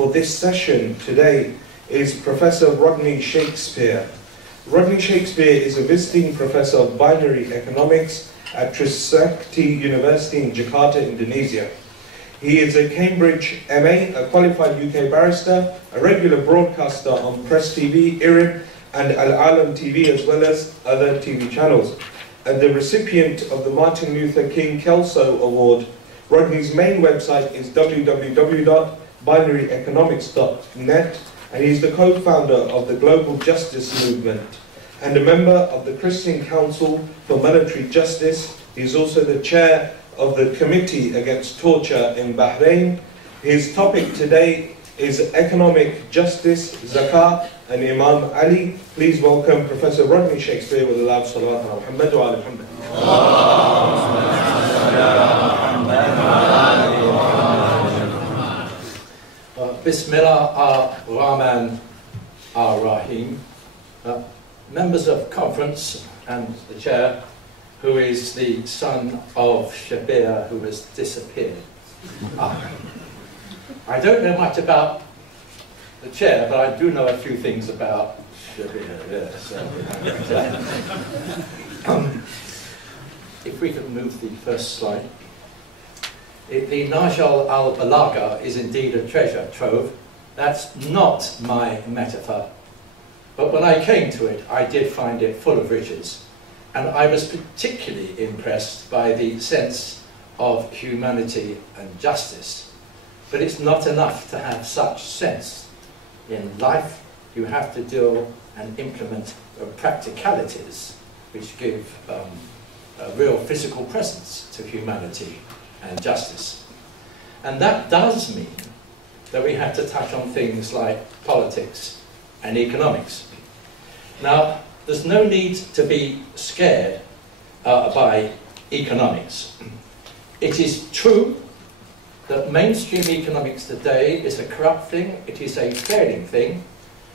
for this session today is Professor Rodney Shakespeare. Rodney Shakespeare is a visiting professor of binary economics at Trisakti University in Jakarta, Indonesia. He is a Cambridge MA, a qualified UK barrister, a regular broadcaster on Press TV, IRIB, and Al Alam TV, as well as other TV channels, and the recipient of the Martin Luther King Kelso Award. Rodney's main website is www.binaryeconomics.net, and he's the co-founder of the Global Justice Movement and a member of the Christian Council for Monetary Justice. He's also the chair of the Committee Against Torture in Bahrain. His topic today is economic justice, Zakah and Imam Ali. Please welcome Professor Rodney Shakespeare with a loud salawat ala Muhammad wa ala Muhammad. Bismillah ar-Rahman ar-Rahim. Members of conference and the chair, who is the son of Shabir, who has disappeared. I don't know much about the chair, but I do know a few things about Shabir. Yes. If we could move the first slide. The Najal al-Balagha is indeed a treasure trove. That's not my metaphor. But when I came to it, I did find it full of riches. And I was particularly impressed by the sense of humanity and justice. But it's not enough to have such sense. In life, you have to deal and implement practicalities which give a real physical presence to humanity and justice. And that does mean that we have to touch on things like politics and economics. Now, there's no need to be scared by economics. It is true that mainstream economics today is a corrupt thing, it is a failing thing,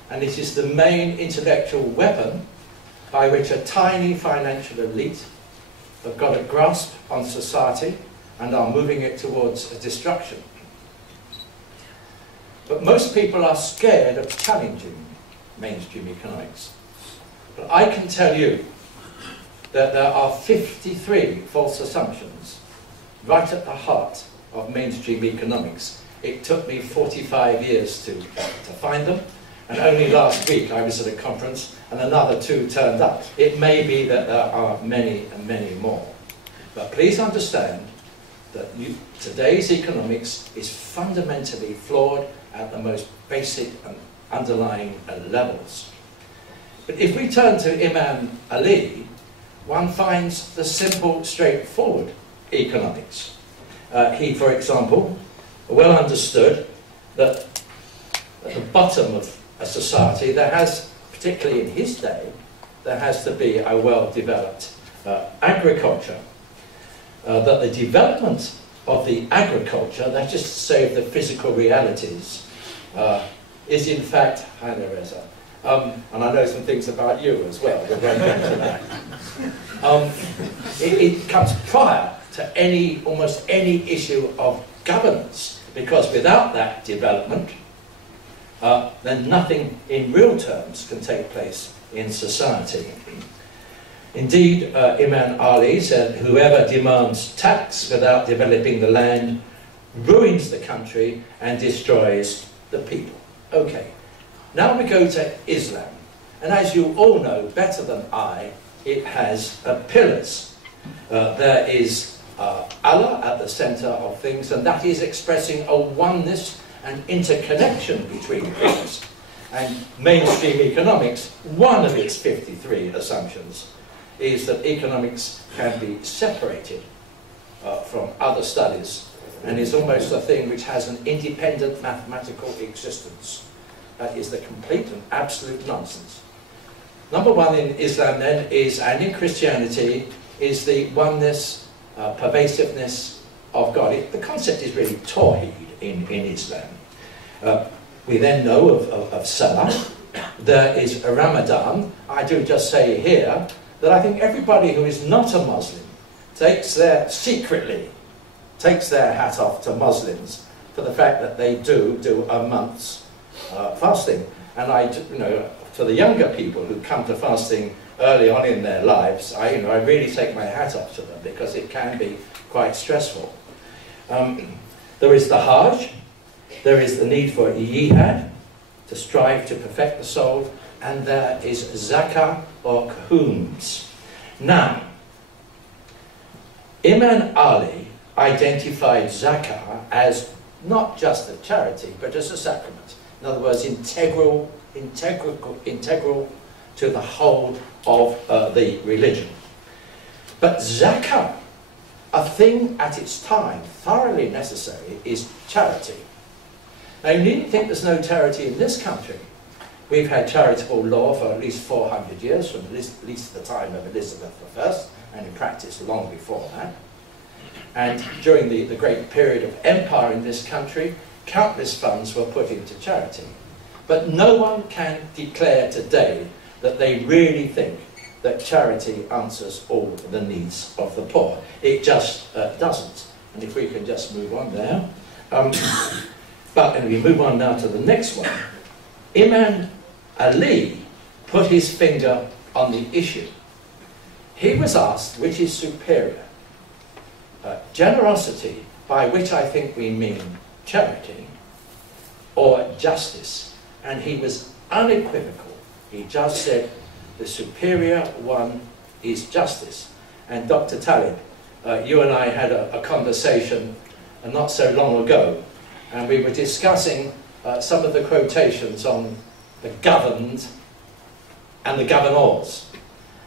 and it is the main intellectual weapon by which a tiny financial elite have got a grasp on society and are moving it towards a destruction. But most people are scared of challenging mainstream economics. But I can tell you that there are 53 false assumptions right at the heart of mainstream economics. It took me 45 years to find them, and only last week I was at a conference and another 2 turned up. It may be that there are many and many more. But please understand that today's economics is fundamentally flawed at the most basic and underlying levels. But if we turn to Imam Ali, one finds the simple, straightforward economics. He, for example, well understood that at the bottom of a society there has, particularly in his day, there has to be a well-developed agriculture. That the development of the agriculture, that's just to say of the physical realities, is in fact, hi there, Reza, and I know some things about you as well, we'll go back to that. It comes prior to almost any issue of governance, because without that development, then nothing in real terms can take place in society. Indeed, Imam Ali said, whoever demands tax without developing the land ruins the country and destroys the people. Okay, now we go to Islam. And as you all know better than I, it has pillars. There is Allah at the center of things, and that is expressing a oneness and interconnection between things. And mainstream economics, one of its 53 assumptions, is that economics can be separated from other studies and is almost a thing which has an independent mathematical existence. That is the complete and absolute nonsense. Number one in Islam then is, and in Christianity, is the oneness, pervasiveness of God. The concept is really Tawheed in Islam. We then know of Salah. There is a Ramadan. I do just say here that I think everybody who is not a Muslim secretly takes their hat off to Muslims for the fact that they do a month's fasting. And for the younger people who come to fasting early on in their lives, I really take my hat off to them, because it can be quite stressful. There is the Hajj, there is the need for jihad, to strive to perfect the soul, and there is Zakah or khums. Now, Imam Ali identified Zakah as not just a charity, but as a sacrament. In other words, integral to the whole of the religion. But Zakah, a thing at its time thoroughly necessary, is charity. Now, you needn't think there's no charity in this country. We've had charitable law for at least 400 years, from at least the time of Elizabeth I, and in practice long before that. And during the great period of empire in this country, countless funds were put into charity. But no one can declare today that they really think that charity answers all the needs of the poor. It just doesn't. And if we can just move on there. And we move on now to the next one. Imam Ali put his finger on the issue. He was asked which is superior, generosity, by which I think we mean charity, or justice. And he was unequivocal. He just said the superior one is justice. And Dr. Talib, you and I had a conversation not so long ago, and we were discussing some of the quotations on the governed and the governors.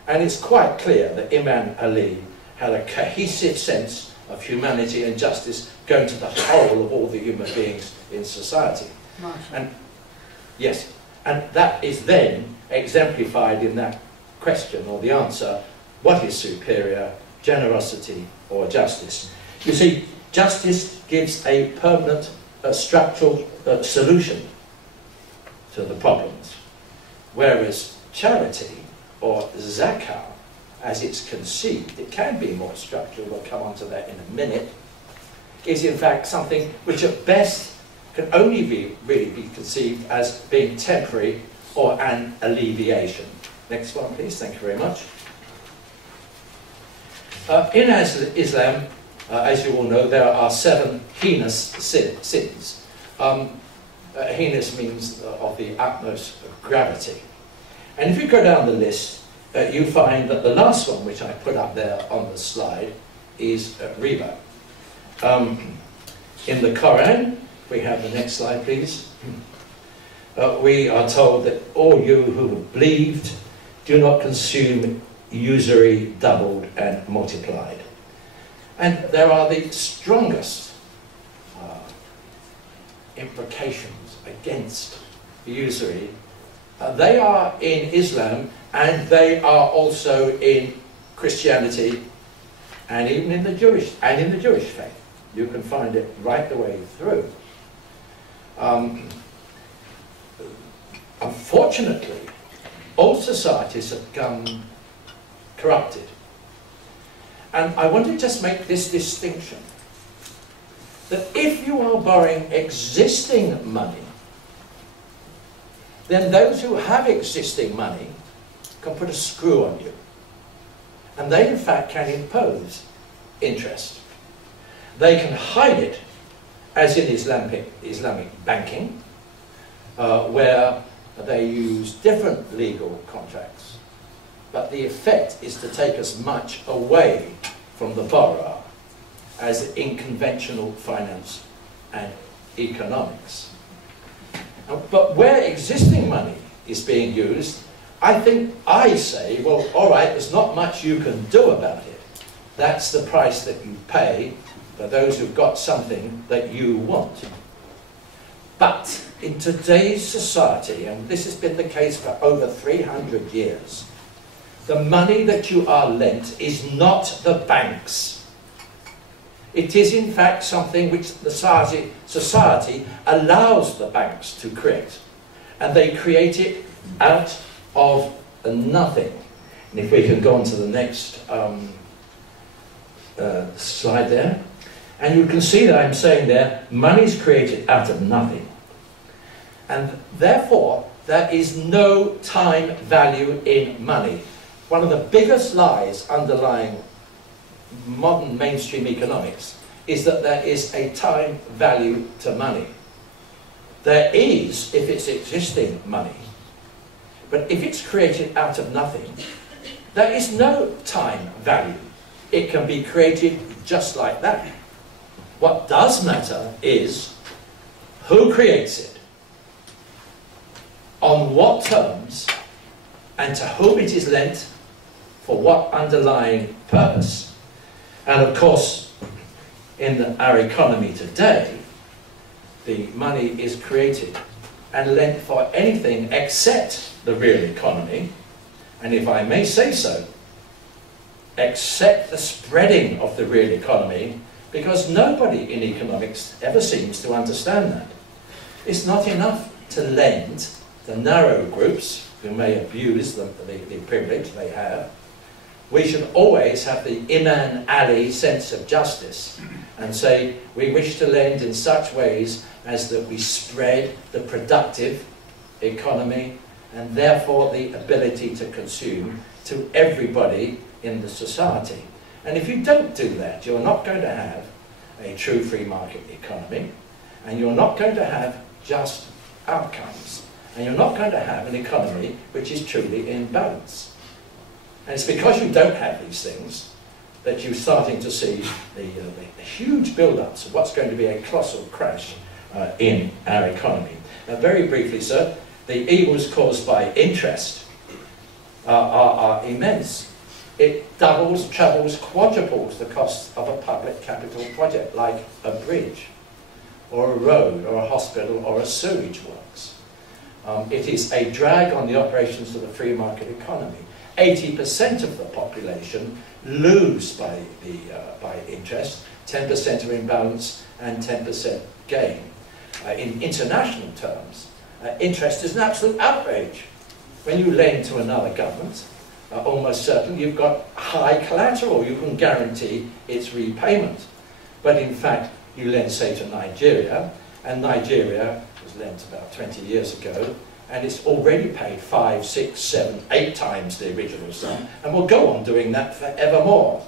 And it's quite clear that Imam Ali had a cohesive sense of humanity and justice going to the whole of all the human beings in society. And yes, and that is then exemplified in that question, or the answer, what is superior, generosity or justice? You see, justice gives a permanent structural solution to the problems, whereas charity, or zakah, as it's conceived, it can be more structural, we'll come on to that in a minute, is in fact something which at best can only really be conceived as being temporary or an alleviation. Next one, please. Thank you very much. In Islam, as you all know, there are 7 heinous sins. Heinous means of the utmost gravity. And if you go down the list, you find that the last one, which I put up there on the slide, is riba. In the Quran, we have the next slide, please. We are told that all you who have believed, do not consume usury doubled and multiplied. And there are the strongest implications against usury. They are in Islam, and they are also in Christianity, and even in the Jewish faith. You can find it right the way through. Unfortunately, all societies have become corrupted. And I want to just make this distinction, that if you are borrowing existing money, then those who have existing money can put a screw on you. And they, in fact, can impose interest. They can hide it, as in Islamic banking, where they use different legal contracts. But the effect is to take as much away from the borrower as in conventional finance and economics. But where existing money is being used, I say, well, all right, there's not much you can do about it. That's the price that you pay for those who've got something that you want. But in today's society, and this has been the case for over 300 years, the money that you are lent is not the bank's. It is in fact something which the society allows the banks to create. And they create it out of nothing. And if we can go on to the next slide there. And you can see that I'm saying there, money is created out of nothing. And therefore, there is no time value in money. One of the biggest lies underlying modern mainstream economics is that there is a time value to money. There is, if it's existing money. But if it's created out of nothing, there is no time value. It can be created just like that. What does matter is who creates it, on what terms, and to whom it is lent, for what underlying purpose. And of course, in our economy today, the money is created and lent for anything except the real economy, and if I may say so, except the spreading of the real economy, because nobody in economics ever seems to understand that. It's not enough to lend the narrow groups who may abuse the privilege they have. We should always have the Imam Ali sense of justice and say we wish to lend in such ways as that we spread the productive economy and therefore the ability to consume to everybody in the society. And if you don't do that, you're not going to have a true free market economy, and you're not going to have just outcomes, and you're not going to have an economy which is truly in balance. And it's because you don't have these things that you're starting to see the huge build-ups of what's going to be a colossal crash in our economy. Now, very briefly, sir, the evils caused by interest are immense. It doubles, trebles, quadruples the cost of a public capital project like a bridge, or a road, or a hospital, or a sewage works. It is a drag on the operations of the free market economy. 80% of the population lose by interest, 10% are in balance, and 10% gain. In international terms, interest is an absolute outrage. When you lend to another government, almost certainly you've got high collateral, you can guarantee its repayment. But in fact, you lend, say, to Nigeria, and Nigeria was lent about 20 years ago, and it's already paid 5, 6, 7, 8 times the original sum, and will go on doing that forevermore.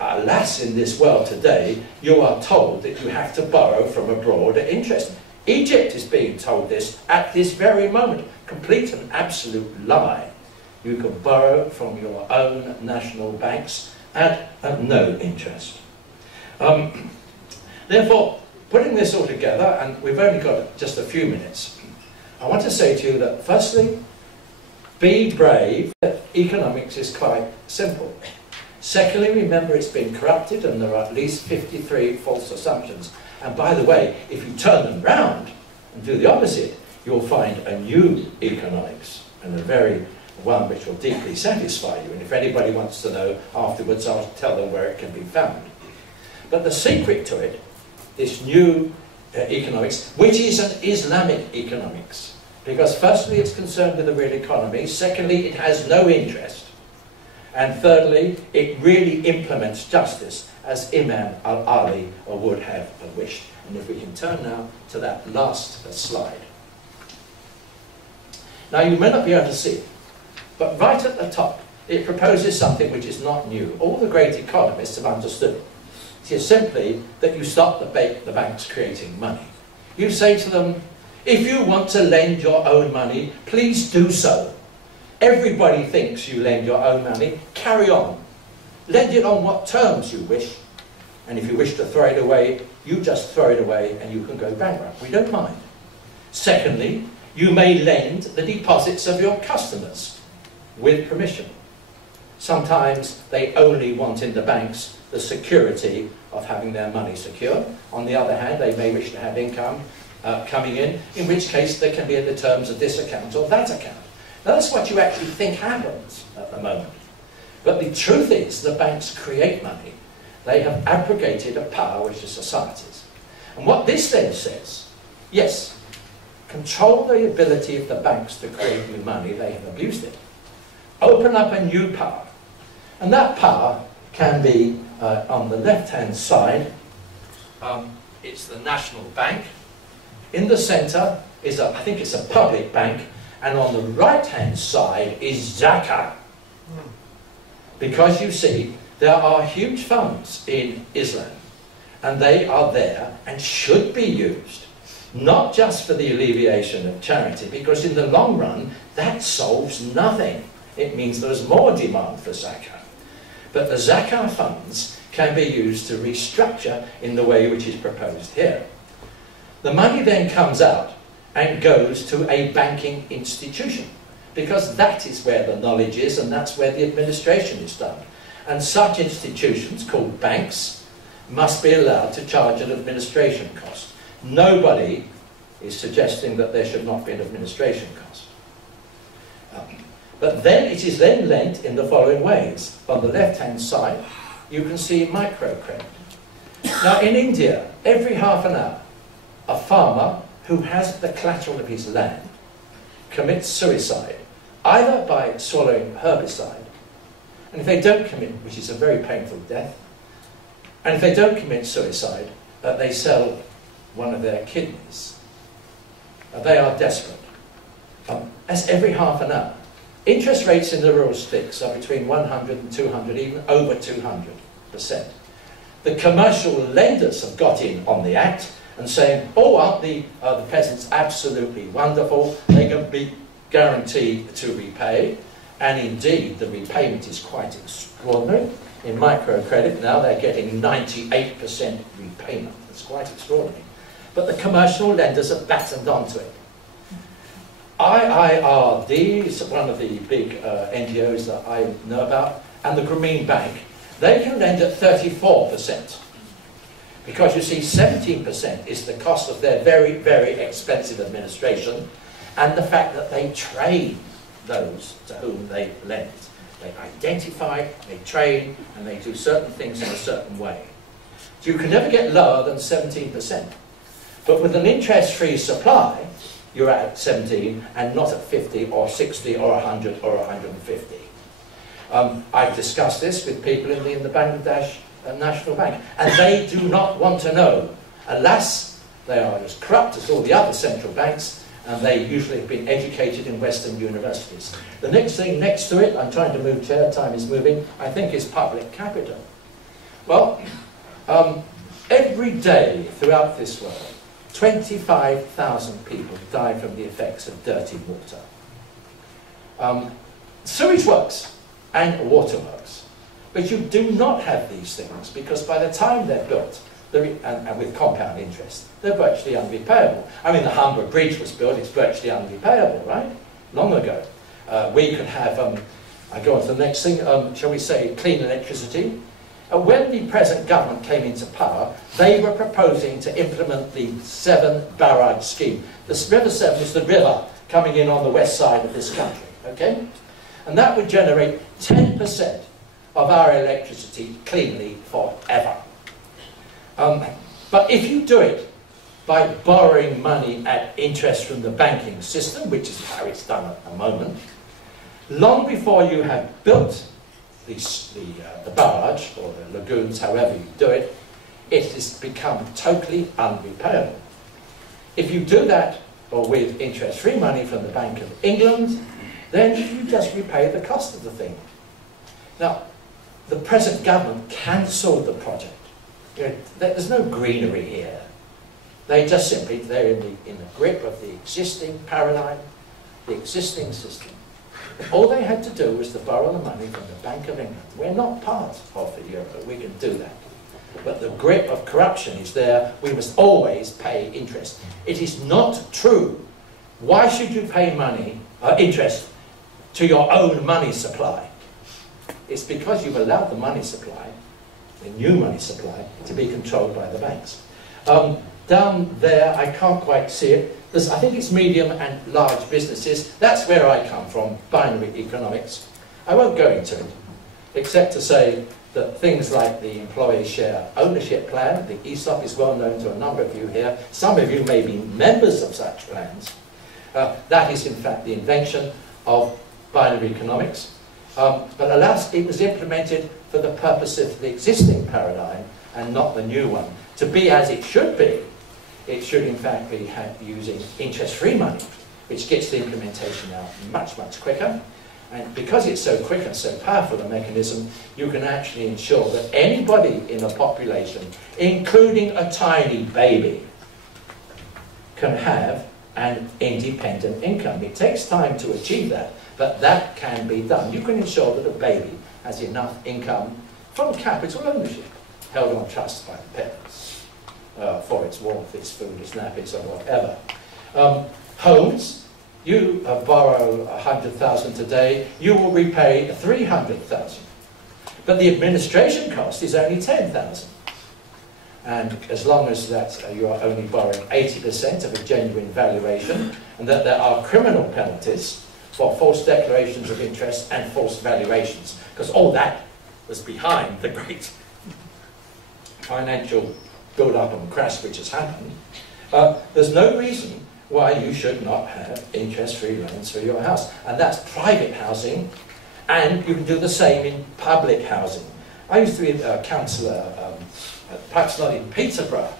Alas, in this world today, you are told that you have to borrow from abroad at interest. Egypt is being told this at this very moment. Complete and absolute lie. You can borrow from your own national banks at no interest. Therefore, putting this all together, and we've only got just a few minutes, I want to say to you that firstly, be brave. Economics is quite simple. Secondly, remember it's been corrupted and there are at least 53 false assumptions. And by the way, if you turn them round and do the opposite, you'll find a new economics, and a very one which will deeply satisfy you. And if anybody wants to know afterwards, I'll tell them where it can be found. But the secret to it, this new economics, which is an Islamic economics, because firstly it's concerned with the real economy, secondly it has no interest, and thirdly it really implements justice as Imam Ali would have wished. And if we can turn now to that last slide. Now you may not be able to see it, but right at the top it proposes something which is not new. All the great economists have understood it. It is simply that you stop the banks creating money. You say to them, if you want to lend your own money, please do so. Everybody thinks you lend your own money. Carry on. Lend it on what terms you wish. And if you wish to throw it away, you just throw it away and you can go bankrupt. We don't mind. Secondly, you may lend the deposits of your customers with permission. Sometimes they only want in the banks the security of having their money secure. On the other hand, they may wish to have income coming in which case they can be in the terms of this account or that account. Now, that's what you actually think happens at the moment. But the truth is the banks create money. They have abrogated a power which is society's. And what this then says, yes, control the ability of the banks to create new money, they have abused it. Open up a new power. And that power can be on the left-hand side It's the national bank. In the centre is I think it's a public bank, and on the right-hand side is Zakah. Because you see, there are huge funds in Islam, and they are there and should be used, not just for the alleviation of charity, because in the long run, that solves nothing. It means there's more demand for Zakah. But the Zakah funds can be used to restructure in the way which is proposed here. The money then comes out and goes to a banking institution, because that is where the knowledge is and that's where the administration is done. And such institutions, called banks, must be allowed to charge an administration cost. Nobody is suggesting that there should not be an administration cost. But then it is then lent in the following ways. On the left-hand side, you can see microcredit. Now in India, every half an hour, a farmer who has the collateral of his land commits suicide, either by swallowing herbicide, and if they don't commit, which is a very painful death, and if they don't commit suicide, they sell one of their kidneys. They are desperate. That's every half an hour. Interest rates in the rural sticks are between 100 and 200, even over 200%. The commercial lenders have got in on the act and saying, oh, aren't the peasants absolutely wonderful? They can be guaranteed to repay. And indeed, the repayment is quite extraordinary. In microcredit now, they're getting 98% repayment. That's quite extraordinary. But the commercial lenders have battened onto it. IIRD is one of the big NGOs that I know about, and the Grameen Bank, they can lend at 34%. Because you see, 17% is the cost of their very, very expensive administration, and the fact that they train those to whom they lend. They identify, they train, and they do certain things in a certain way. So you can never get lower than 17%. But with an interest-free supply, you're at 17 and not at 50 or 60 or 100 or 150. I've discussed this with people in the Bangladesh National Bank, and they do not want to know. Alas, they are as corrupt as all the other central banks, and they usually have been educated in Western universities. The next thing next to it, I'm trying to move, chair, time is moving, I think is public capital. Well, every day throughout this world, 25,000 people die from the effects of dirty water. Sewage works and water works. But you do not have these things because by the time they're built, and with compound interest, they're virtually unrepayable. I mean, the Humber Bridge was built, it's virtually unrepayable, right? Long ago. We could have, I go on to the next thing, shall we say, clean electricity. When the present government came into power, they were proposing to implement the Severn barrage scheme. The River Severn is the river coming in on the west side of this country, okay? And that would generate 10% of our electricity cleanly forever. But if you do it by borrowing money at interest from the banking system, which is how it's done at the moment, long before you have built the barrage or the lagoons, however you do it, it has become totally unrepayable. If you do that, or with interest-free money from the Bank of England, then you just repay the cost of the thing. Now, the present government cancelled the project. You know, there's no greenery here. They just simply, they're in the grip of the existing paradigm, the existing system. All they had to do was to borrow the money from the Bank of England. We're not part of the euro, we can do that. But the grip of corruption is there, we must always pay interest. It is not true. Why should you pay money, interest, to your own money supply? It's because you've allowed the money supply, the new money supply, to be controlled by the banks. Down there, I can't quite see it. I think it's medium and large businesses. That's where I come from, binary economics. I won't go into it, except to say that things like the employee share ownership plan, the ESOP is well known to a number of you here. Some of you may be members of such plans. That is in fact the invention of binary economics. But alas, it was implemented for the purpose of the existing paradigm and not the new one, to be as it should be, it should in fact be using interest-free money, which gets the implementation out much, much quicker. And because it's so quick and so powerful a mechanism, you can actually ensure that anybody in a population, including a tiny baby, can have an independent income. It takes time to achieve that, but that can be done. You can ensure that a baby has enough income from capital ownership, held on trust by the parents, for its warmth, its food, its nappies, or whatever. Homes, you borrow 100,000 today, you will repay 300,000. But the administration cost is only 10,000. And as long as that you are only borrowing 80% of a genuine valuation, and that there are criminal penalties for false declarations of interest and false valuations, because all that was behind the great financial build-up and crash which has happened, there's no reason why you should not have interest-free loans for your house. And that's private housing, and you can do the same in public housing. I used to be a councillor, perhaps not in Peterborough,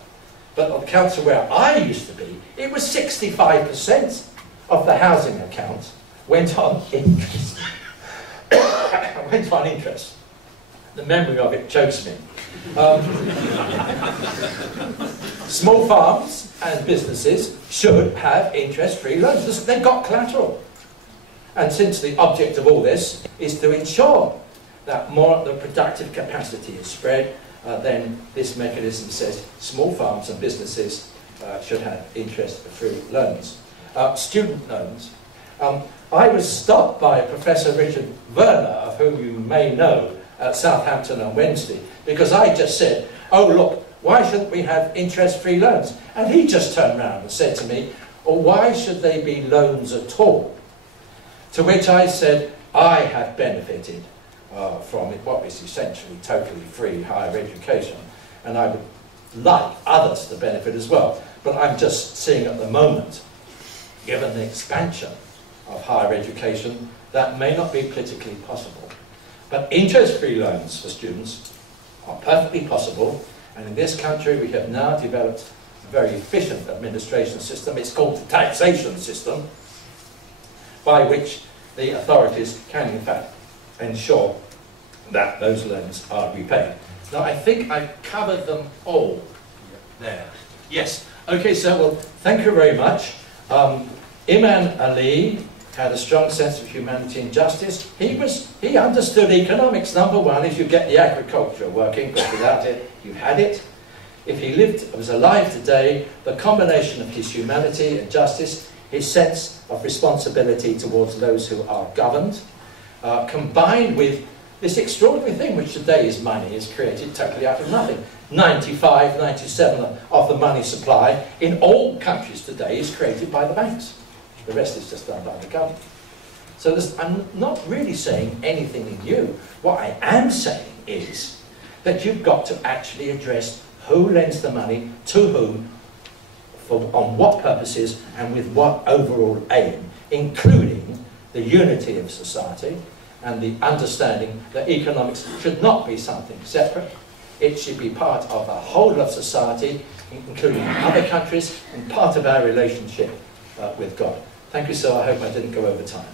but on the council where I used to be, it was 65% of the housing account went on interest. Went on interest. The memory of it chokes me. Small farms and businesses should have interest-free loans. They've got collateral. And since the object of all this is to ensure that more of the productive capacity is spread, then this mechanism says small farms and businesses should have interest-free loans. Student loans. I was stopped by Professor Richard Werner, of whom you may know, at Southampton on Wednesday, because I just said, oh look, why shouldn't we have interest-free loans? And he just turned around and said to me, oh, why should they be loans at all? To which I said, I have benefited from what is essentially totally free higher education, and I would like others to benefit as well. But I'm just seeing at the moment, given the expansion of higher education, that may not be politically possible. But interest-free loans for students are perfectly possible, and in this country we have now developed a very efficient administration system. It's called the taxation system, by which the authorities can in fact ensure that those loans are repaid. Now I think I've covered them all there. Yes. Okay, so well, thank you very much. Imam Ali had a strong sense of humanity and justice. He understood economics. Number one is you get the agriculture working, because without it, you had it. If he was alive today, the combination of his humanity and justice, his sense of responsibility towards those who are governed, combined with this extraordinary thing which today is money, is created totally out of nothing. 95, 97 of the money supply in all countries today is created by the banks. The rest is just done by the government. So I'm not really saying anything new. What I am saying is that you've got to actually address who lends the money to whom, on what purposes, and with what overall aim, including the unity of society and the understanding that economics should not be something separate. It should be part of the whole of society, including other countries, and part of our relationship with God. Thank you, sir. I hope I didn't go over time.